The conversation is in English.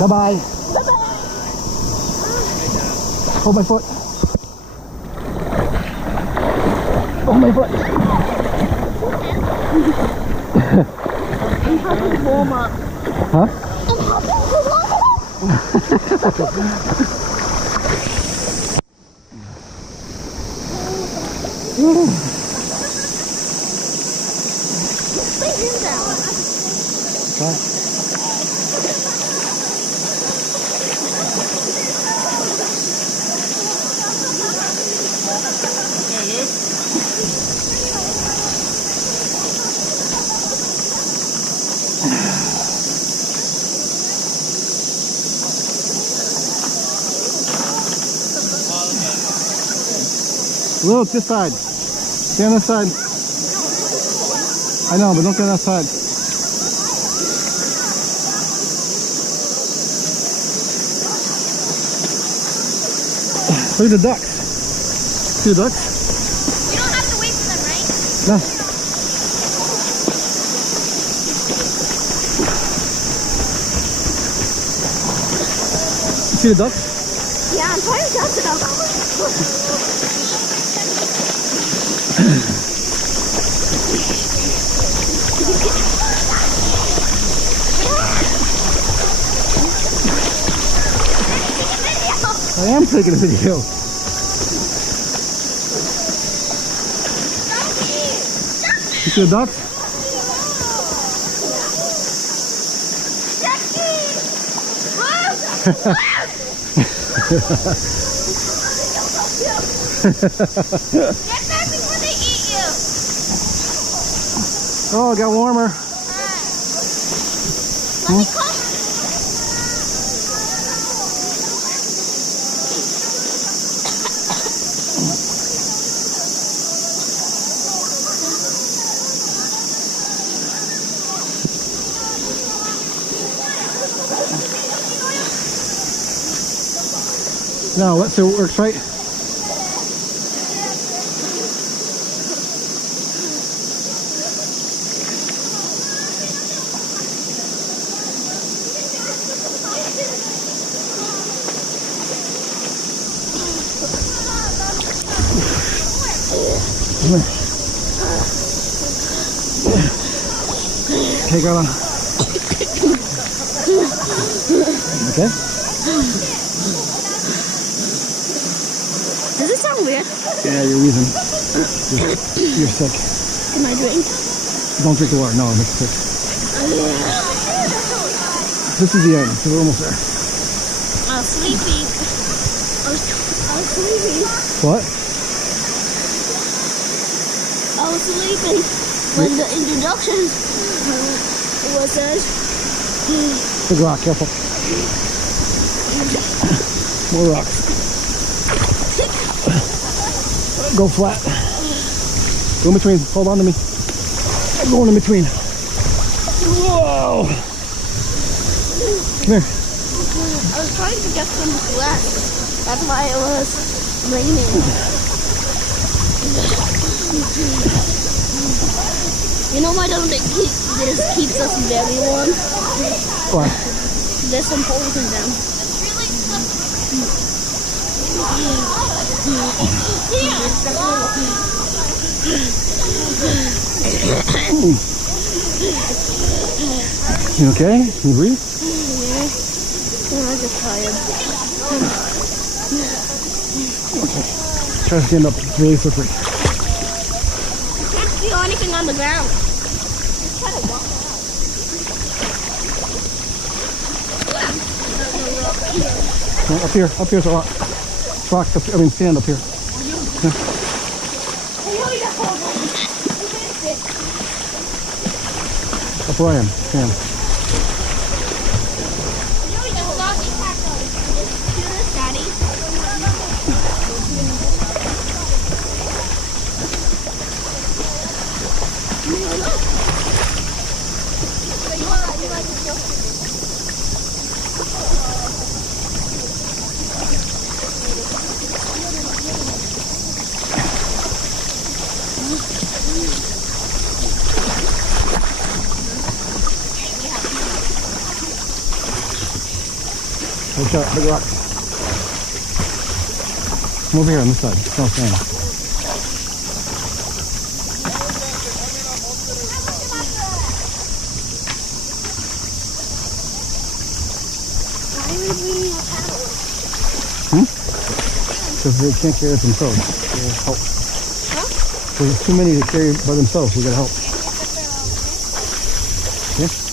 Bye-bye. Hold my foot. Hold my foot. I'm happy to warm up. Huh? I'm happy to warm up. Put him down. Try. Look, this side. Stay on this side. I know, but don't get on that side. Look at the ducks. See the ducks? You don't have to wait for them, right? No. You see the ducks? Yeah, I'm trying to catch it up. I am taking a video. You see the ducks? Get back before they eat you. Oh, it got warmer. Let me come. No, let's see what works, right? Come here. Okay, go on. Okay? Does it sound weird? Yeah, you're wheezing. You're sick. Can I drink? Don't drink the water. No, it makes you sick. This is the end, so we're almost there. I was sleepy. I was sleepy. What? I was sleeping when the introduction was said. Big rock, careful. More rocks. Go flat. Go in between. Hold on to me. I'm going in between. Whoa! Come here. I was trying to get some glass. That's why it was raining. You know why don't this keeps us very warm? Why? There's some holes in them. You okay? Can you breathe? Yeah. I'm just tired. Okay. Try to stand up really quickly. I can't feel anything on the ground. Just try to walk around. Up here's a rock. Rocks up, I mean sand up here. Yeah. That's where I am. Sand. Watch out, big rock. Come over here on this side. It's all sand. Why are we bringing a paddle? Because they can't carry it themselves. They gotta help. Huh? There's too many to carry by themselves. You gotta help. Okay?